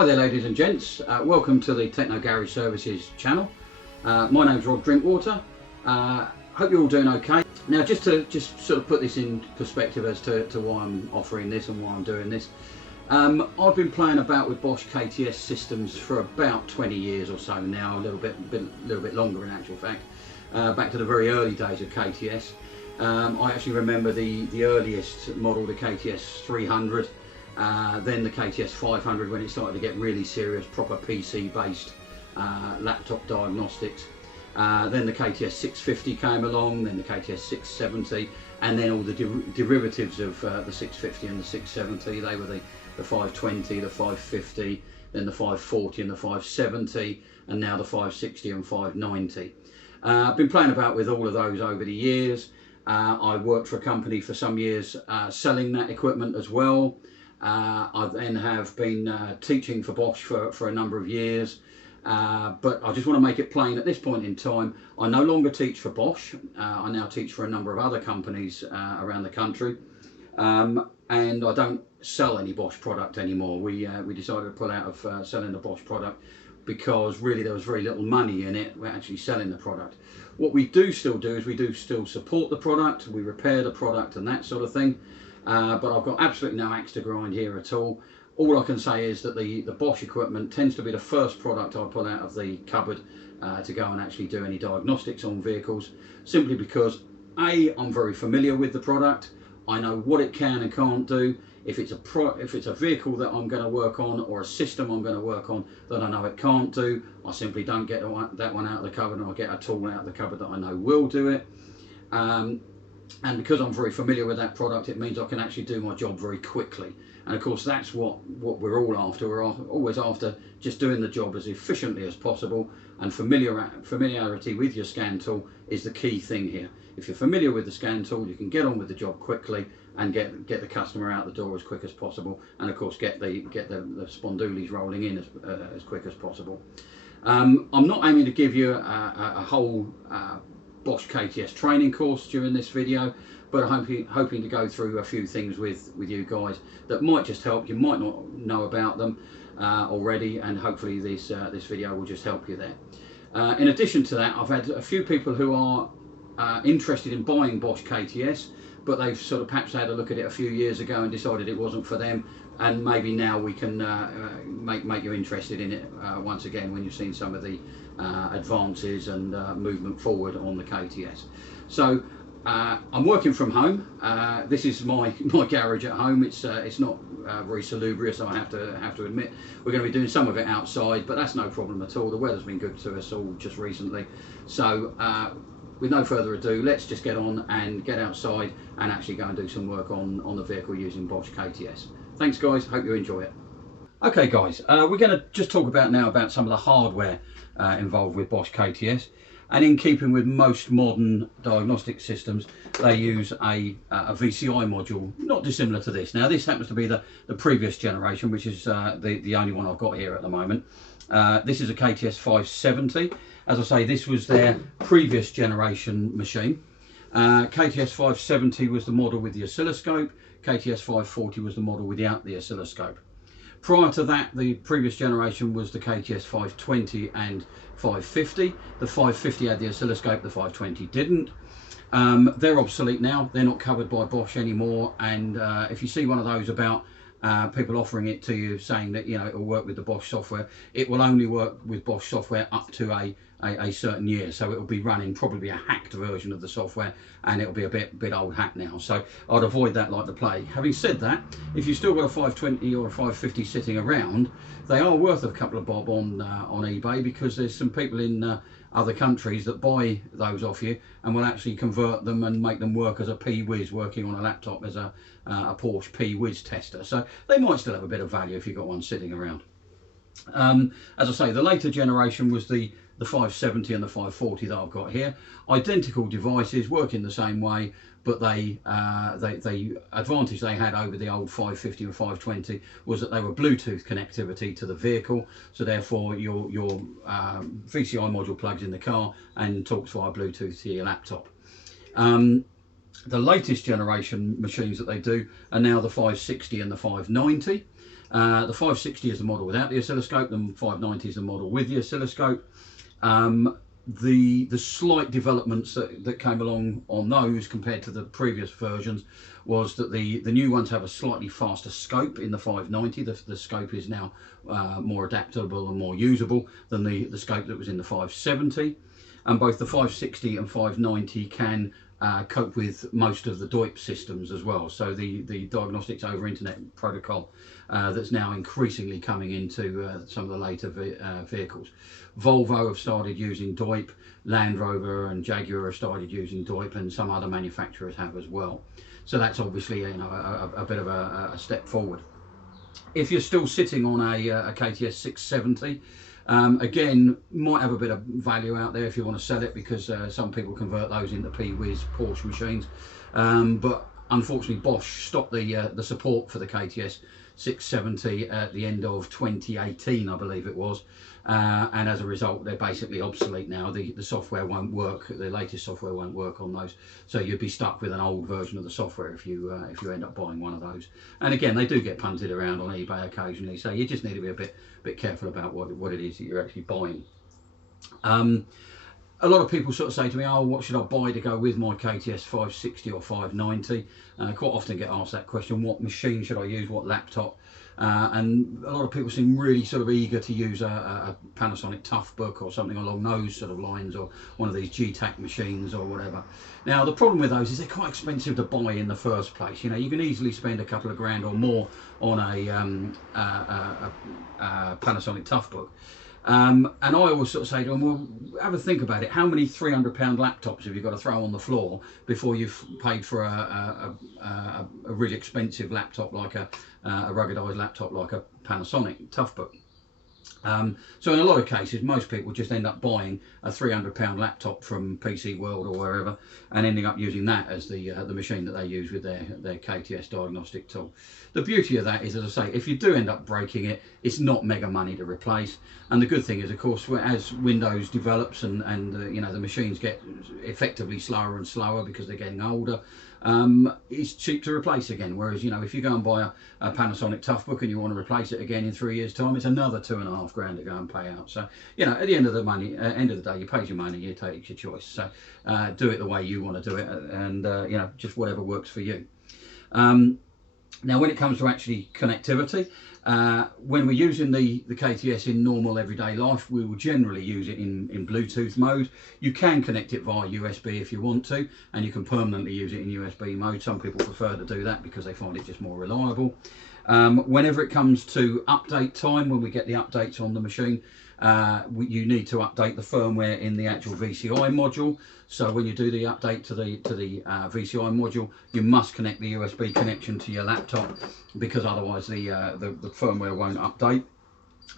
Hi there ladies and gents, welcome to the Techno Garage Services channel. My name's Drinkwater. Hope you're all doing okay. Now just to sort of put this in perspective as to why I'm offering this and why I'm doing this. I've been playing about with Bosch KTS systems for about 20 years or so now, a little bit longer in actual fact, back to the very early days of KTS. I actually remember the earliest model, the KTS 300. Then the KTS 500 when it started to get really serious, proper PC based laptop diagnostics. Then the KTS 650 came along, then the KTS 670, and then all the derivatives of the 650 and the 670. They were the 520, the 550, then the 540 and the 570, and now the 560 and 590. I've been playing about with all of those over the years. I worked for a company for some years selling that equipment as well. I then have been teaching for Bosch for a number of years, but I just want to make it plain at this point in time, I no longer teach for Bosch. I now teach for a number of other companies around the country, and I don't sell any Bosch product anymore. We decided to pull out of selling the Bosch product because really there was very little money in it. We're actually selling the product. What we do still do is we do still support the product, we repair the product and that sort of thing. But I've got absolutely no axe to grind here at all. All I can say is that the Bosch equipment tends to be the first product I pull out of the cupboard to go and actually do any diagnostics on vehicles, simply because A, I'm very familiar with the product. I know what it can and can't do. If it's a vehicle that I'm going to work on or a system I'm going to work on that I know it can't do, I simply don't get that one out of the cupboard, and I'll get a tool out of the cupboard that I know will do it. And because I'm very familiar with that product, it means I can actually do my job very quickly. And of course, that's what we're all after. We're always after just doing the job as efficiently as possible. And familiarity with your scan tool is the key thing here. If you're familiar with the scan tool, you can get on with the job quickly and get the customer out the door as quick as possible. And of course, get the spondoolies rolling in as quick as possible. I'm not aiming to give you a whole Bosch KTS training course during this video, but I'm hoping to go through a few things with you guys that might just help. You might not know about them already, and hopefully this video will just help you there. In addition to that, I've had a few people who are interested in buying Bosch KTS, but they've sort of perhaps had a look at it a few years ago and decided it wasn't for them, and maybe now we can make you interested in it once again when you've seen some of the advances and movement forward on the KTS. So I'm working from home. This is my garage at home. It's not very salubrious, I have to admit. We're going to be doing some of it outside, but that's no problem at all. The weather's been good to us all just recently. So with no further ado, let's just get on and get outside and actually go and do some work on the vehicle using Bosch KTS. Thanks guys, hope you enjoy it. Okay guys, we're going to just talk about some of the hardware involved with Bosch KTS, and in keeping with most modern diagnostic systems, they use a VCI module not dissimilar to this. Now this happens to be the previous generation, which is the only one I've got here at the moment. This is a KTS 570. As I say, this was their previous generation machine. KTS 570 was the model with the oscilloscope. KTS 540 was the model without the oscilloscope. Prior to that, the previous generation was the KTS 520 and 550. The 550 had the oscilloscope, the 520 didn't. They're obsolete now, they're not covered by Bosch anymore, and if you see one of those about, people offering it to you saying that, you know, it'll work with the Bosch software, it will only work with Bosch software up to a certain year, so it'll be running probably a hacked version of the software, and it'll be a bit old hat now, so I'd avoid that like the plague. Having said that, if you've still got a 520 or a 550 sitting around, they are worth a couple of bob on eBay, because there's some people in other countries that buy those off you and will actually convert them and make them work as a P-Whiz, working on a laptop as a Porsche P-Whiz tester, so they might still have a bit of value if you've got one sitting around. As I say, the later generation was the 570 and the 540 that I've got here. Identical devices, work in the same way, but the advantage they had over the old 550 and 520 was that they were Bluetooth connectivity to the vehicle, so therefore your VCI module plugs in the car and talks via Bluetooth to your laptop. The latest generation machines that they do are now the 560 and the 590. The 560 is the model without the oscilloscope, the 590 is the model with the oscilloscope. The slight developments that came along on those compared to the previous versions was that the new ones have a slightly faster scope in the 590. The scope is now more adaptable and more usable than the scope that was in the 570. And both the 560 and 590 can cope with most of the DOIP systems as well. So the diagnostics over internet protocol that's now increasingly coming into some of the later vehicles. Volvo have started using DOIP, Land Rover and Jaguar have started using DOIP, and some other manufacturers have as well. So that's obviously, you know, a bit of a step forward. If you're still sitting on a KTS 670, again, might have a bit of value out there if you want to sell it, because some people convert those into P-Wiz Porsche machines. But unfortunately, Bosch stopped the support for the KTS 670 at the end of 2018, I believe it was. And as a result, they're basically obsolete now. The software won't work. The latest software won't work on those. So you'd be stuck with an old version of the software if you end up buying one of those. And again, they do get punted around on eBay occasionally. So you just need to be a bit careful about what it is that you're actually buying. A lot of people sort of say to me, oh, what should I buy to go with my KTS 560 or 590? Quite often get asked that question, what machine should I use, what laptop? And a lot of people seem really sort of eager to use a Panasonic Toughbook or something along those sort of lines, or one of these GTAC machines or whatever. Now, the problem with those is they're quite expensive to buy in the first place. You know, you can easily spend a couple of grand or more on a Panasonic Toughbook. And I always sort of say to them, well, have a think about it. How many £300 laptops have you got to throw on the floor before you've paid for a really expensive laptop, like a ruggedized laptop like a Panasonic Toughbook? So in a lot of cases, most people just end up buying a £300 laptop from PC World or wherever, and ending up using that as the machine that they use with their KTS diagnostic tool. The beauty of that is, as I say, if you do end up breaking it, it's not mega money to replace. And the good thing is, of course, as Windows develops and you know, the machines get effectively slower and slower because they're getting older, it's cheap to replace again. Whereas, you know, if you go and buy a Panasonic Toughbook and you want to replace it again in 3 years' time, it's another £2.5 grand to go and pay out. So, you know, at the end of the day, you pay your money, you take your choice. So do it the way you want to do it, and you know, just whatever works for you. Now, when it comes to actually connectivity, when we're using the KTS in normal everyday life, we will generally use it in Bluetooth mode. You can connect it via USB if you want to, and you can permanently use it in USB mode. Some people prefer to do that because they find it just more reliable. Whenever it comes to update time, when we get the updates on the machine, you need to update the firmware in the actual VCI module. So when you do the update to the VCI module, you must connect the USB connection to your laptop, because otherwise the firmware won't update.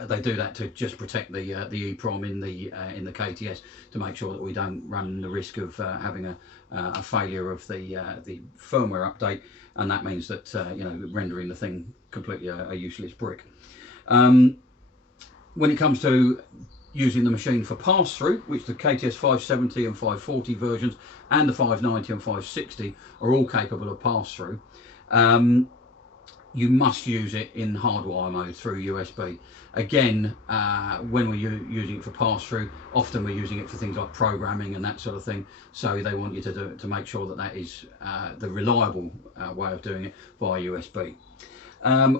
They do that to just protect the EEPROM in the KTS, to make sure that we don't run the risk of having a failure of the firmware update, and that means that you know, rendering the thing completely a useless brick. When it comes to using the machine for pass-through, which the KTS 570 and 540 versions and the 590 and 560 are all capable of pass-through, you must use it in hardwire mode through USB. Again, when we're using it for pass-through, often we're using it for things like programming and that sort of thing. So they want you to do it to make sure that that is the reliable way of doing it via USB.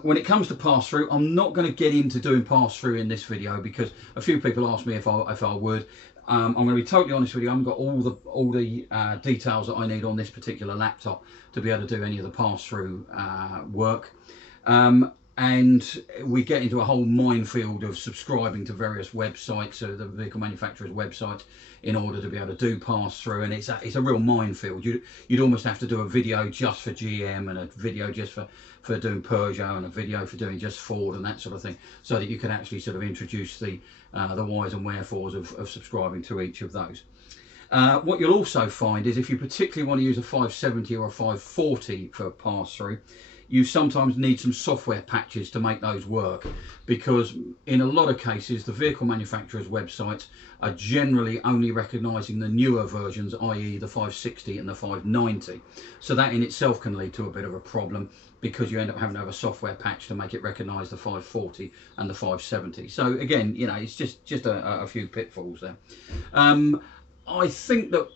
When it comes to pass-through, I'm not going to get into doing pass-through in this video, because a few people asked me if I would. I'm going to be totally honest with you. I haven't got all the details that I need on this particular laptop to be able to do any of the pass-through work. And we get into a whole minefield of subscribing to various websites, the vehicle manufacturers' websites, in order to be able to do pass-through, and it's a real minefield. You'd almost have to do a video just for GM, and a video just for doing Peugeot, and a video for doing just Ford and that sort of thing, so that you can actually sort of introduce the whys and wherefores of subscribing to each of those. What you'll also find is, if you particularly want to use a 570 or a 540 for pass-through, you sometimes need some software patches to make those work, because in a lot of cases the vehicle manufacturers' websites are generally only recognising the newer versions, i.e. the 560 and the 590. So that in itself can lead to a bit of a problem, because you end up having to have a software patch to make it recognise the 540 and the 570. So again, you know, it's just a few pitfalls there. I think that,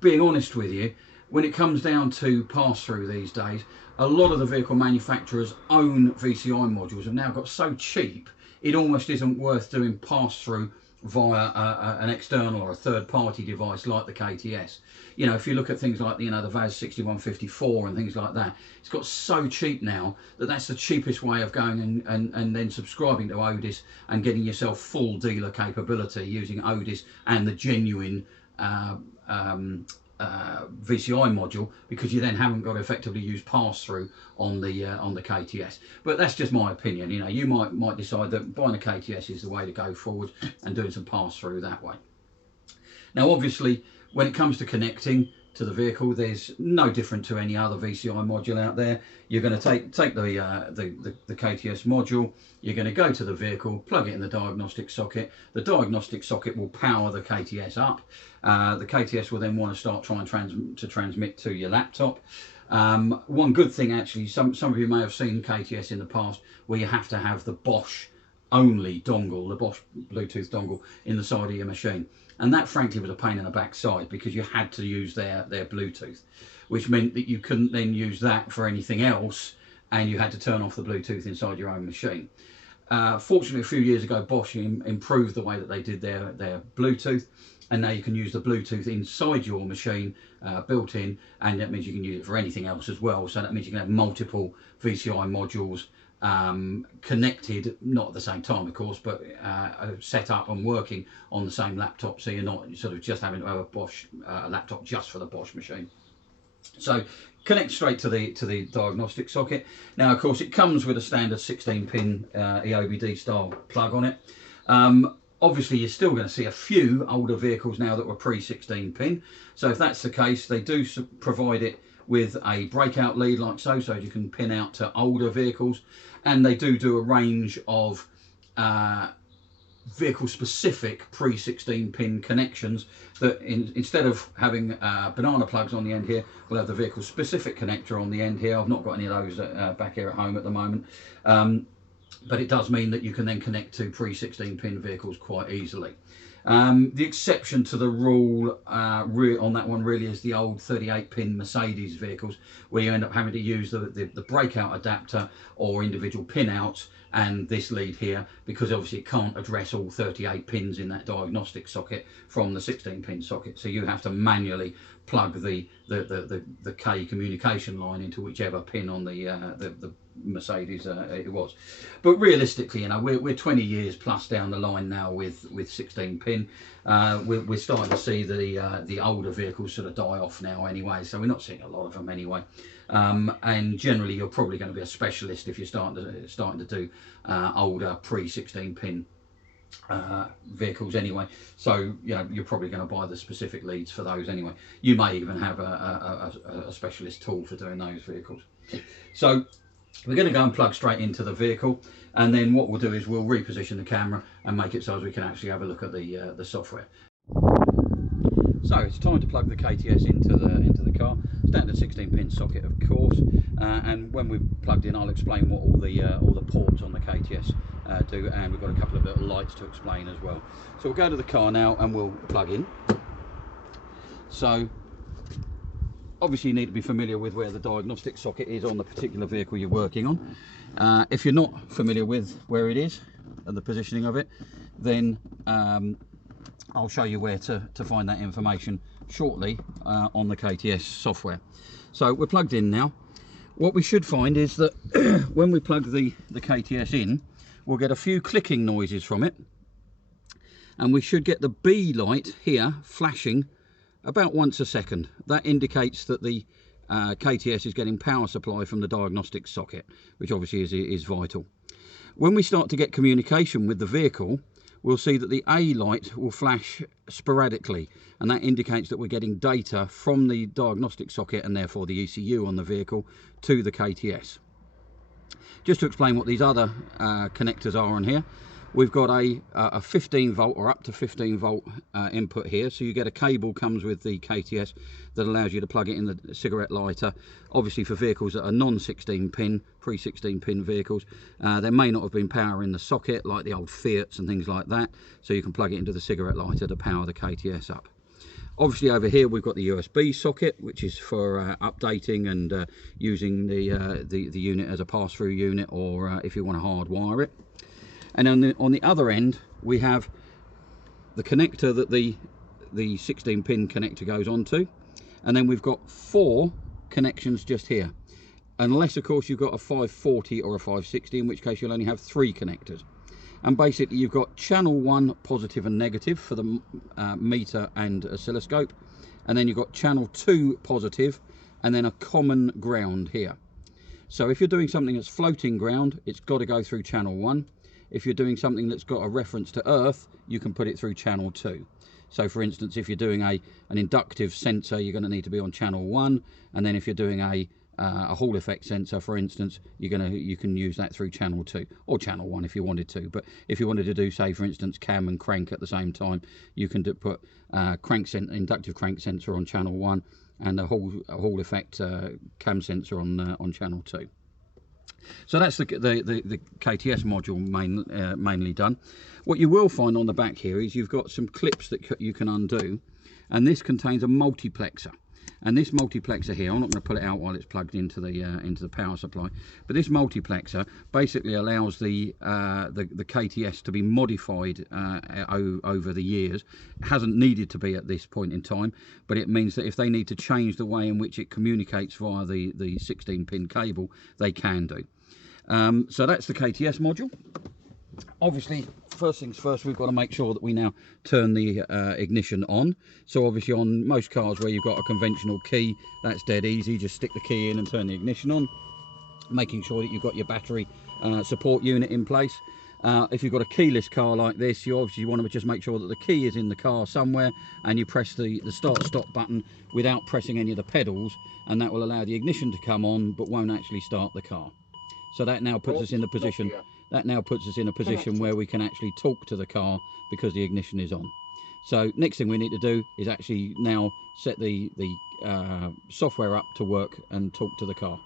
being honest with you, when it comes down to pass-through these days, a lot of the vehicle manufacturers' own VCI modules have now got so cheap, it almost isn't worth doing pass-through via an external or a third-party device like the KTS. You know, if you look at things like, you know, the VAS 6154 and things like that, it's got so cheap now that that's the cheapest way of going and then subscribing to Odis and getting yourself full dealer capability using Odis and the genuine VCI module, because you then haven't got to effectively use pass-through on the KTS. But that's just my opinion. You know, you might decide that buying a KTS is the way to go forward and doing some pass-through that way. Now, obviously, when it comes to connecting to the vehicle, there's no different to any other VCI module out there. You're going to take the KTS module, you're going to go to the vehicle, plug it in the diagnostic socket. The diagnostic socket will power the KTS up. The KTS will then want to start trying to transmit to your laptop. One good thing, actually, some of you may have seen KTS in the past where you have to have the Bosch only dongle, the Bosch Bluetooth dongle in the side of your machine. And that, frankly, was a pain in the backside, because you had to use their Bluetooth, which meant that you couldn't then use that for anything else, and you had to turn off the Bluetooth inside your own machine. Fortunately, a few years ago, Bosch improved the way that they did their Bluetooth, and now you can use the Bluetooth inside your machine, built in, and that means you can use it for anything else as well. So that means you can have multiple VCI modules connected, not at the same time of course, but set up and working on the same laptop, so you're not sort of just having to have a Bosch laptop just for the Bosch machine. So connect straight to the diagnostic socket. Now, of course, it comes with a standard 16-pin EOBD style plug on it. Obviously, you're still going to see a few older vehicles now that were pre-16 pin. So if that's the case, they do provide it with a breakout lead like so you can pin out to older vehicles. And they do a range of vehicle-specific pre-16 pin connections that instead of having banana plugs on the end here, we'll have the vehicle-specific connector on the end here. I've not got any of those back here at home at the moment. But it does mean that you can then connect to pre-16 pin vehicles quite easily. The exception to the rule on that one really is the old 38 pin Mercedes vehicles, where you end up having to use the breakout adapter or individual pin outs and this lead here, because obviously it can't address all 38 pins in that diagnostic socket from the 16 pin socket. So you have to manually plug the K communication line into whichever pin on the Mercedes it was. But realistically, you know, we're 20 years plus down the line now with 16 pin. We're starting to see the older vehicles sort of die off now anyway, so we're not seeing a lot of them anyway. And generally you're probably going to be a specialist if you're starting to do older pre-16 pin vehicles anyway. So, you know, you're probably going to buy the specific leads for those anyway. You may even have a specialist tool for doing those vehicles. So we're going to go and plug straight into the vehicle, and then what we'll do is we'll reposition the camera and make it so as we can actually have a look at the software. So it's time to plug the KTS into the car. Standard 16-pin socket, of course, and when we've plugged in, I'll explain what all the ports on the KTS do, and we've got a couple of little lights to explain as well. So we'll go to the car now and we'll plug in. So obviously you need to be familiar with where the diagnostic socket is on the particular vehicle you're working on. If you're not familiar with where it is and the positioning of it, then I'll show you where to find that information shortly on the KTS software. So we're plugged in now. What we should find is that when we plug the KTS in, we'll get a few clicking noises from it, and we should get the B light here flashing about once a second. That indicates that the KTS is getting power supply from the diagnostic socket, which obviously is vital. When we start to get communication with the vehicle, we'll see that the A light will flash sporadically, and that indicates that we're getting data from the diagnostic socket and therefore the ECU on the vehicle to the KTS. Just to explain what these other connectors are on here, we've got a 15 volt or up to 15 volt input here. So you get a cable comes with the KTS that allows you to plug it in the cigarette lighter. Obviously for vehicles that are non-16 pin, pre-16 pin vehicles, there may not have been power in the socket like the old Fiats and things like that. So you can plug it into the cigarette lighter to power the KTS up. Obviously over here we've got the USB socket, which is for updating and using the unit as a pass-through unit, or if you want to hardwire it. And on the other end we have the connector that the 16 pin connector goes onto, and then we've got 4 connections just here, unless of course you've got a 540 or a 560, in which case you'll only have 3 connectors. And basically you've got channel 1 positive and negative for the meter and oscilloscope, and then you've got channel 2 positive, and then a common ground here. So if you're doing something that's floating ground, it's got to go through channel 1. If you're doing something that's got a reference to earth, you can put it through channel 2. So for instance, if you're doing an inductive sensor, you're going to need to be on channel 1, and then if you're doing a Hall effect sensor, for instance, you can use that through channel 2 or channel 1 if you wanted to. But if you wanted to do, say for instance, cam and crank at the same time, you can put inductive crank sensor on channel 1 and a Hall effect cam sensor on channel 2. So that's the KTS module mainly done. What you will find on the back here is you've got some clips that you can undo, and this contains a multiplexer. And this multiplexer here, I'm not going to pull it out while it's plugged into the power supply, but this multiplexer basically allows the KTS to be modified over the years. It hasn't needed to be at this point in time, but it means that if they need to change the way in which it communicates via the 16 pin cable, they can do. So that's the KTS module. Obviously, first things first, we've got to make sure that we now turn the ignition on. So obviously on most cars where you've got a conventional key, that's dead easy. Just stick the key in and turn the ignition on, making sure that you've got your battery support unit in place. If you've got a keyless car like this, you obviously want to just make sure that the key is in the car somewhere, and you press the start-stop button without pressing any of the pedals, and that will allow the ignition to come on but won't actually start the car. So that now puts us in the position. That now puts us in a position where we can actually talk to the car because the ignition is on. So next thing we need to do is actually now set the software up to work and talk to the car.